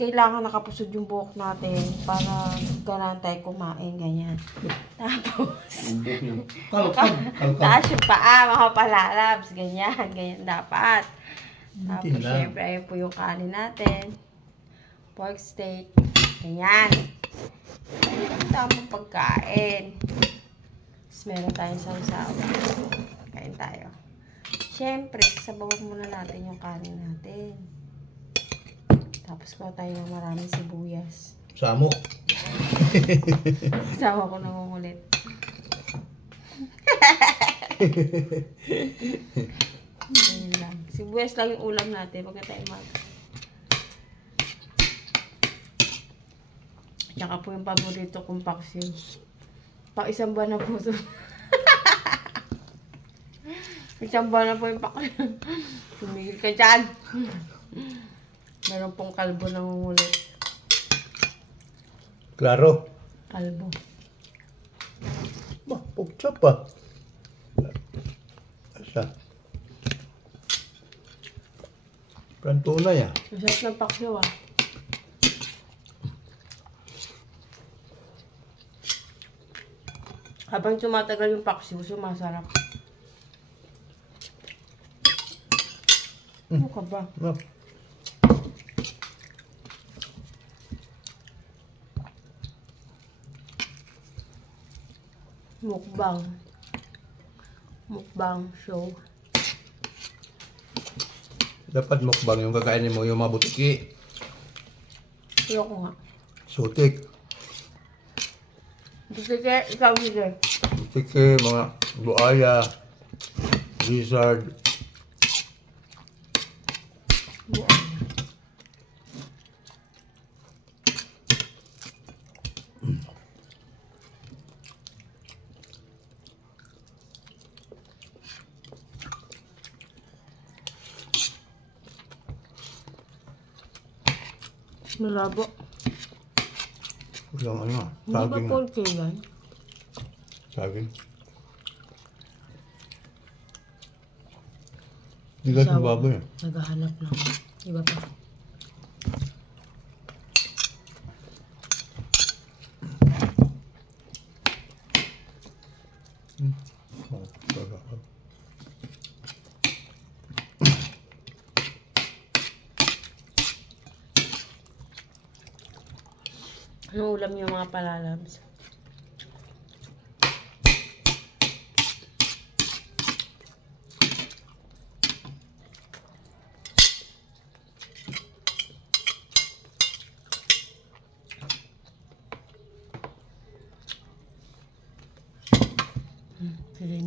kailangan nakapusod yung buhok natin para ganahan tayo kumain, ganyan. Tapos, taas yung paa, mga palalabs, ganyan, ganyan dapat. Tapos, syempre, ayun po yung kanin natin. Pork steak, ganyan. Ayun, tamang pagkain. Tapos, meron tayong sausawa. Kain tayo. Syempre, sabawan muna natin yung kanin natin. Tapos kuha tayo ng maraming sibuyas. Samok. Kasama ko nangungulit. Ayun lang. Sibuyas lang yung ulam natin. Huwag na tayo Tsaka po yung paborito kong paksiw. Pang isang buwan na po ito. Isang buwan na po yung paksiw. Tumigil ka dyan. Meron pong kalbo nangungulit. Klaro. Kalbo. Bah, pugchap pa. Asa? Prantunay ah. Masarap ng paksiw ah. Habang tumatagal yung paksiw, sumasarap. Ano ka ba? No. Mukbang. Mukbang show. Dapat mukbang yung kakainin mo yung mga butiki. Ayoko nga. Sutik. Sige, ikaw sige. Butiki, mga buaya. Lizard. Malabo. Yung ano, Hindi ba saging. porky yan? Saging. Hindi ka sa baboy. Naghahanap ng iba pa. Ano ulam yung mga palalabs? Sige,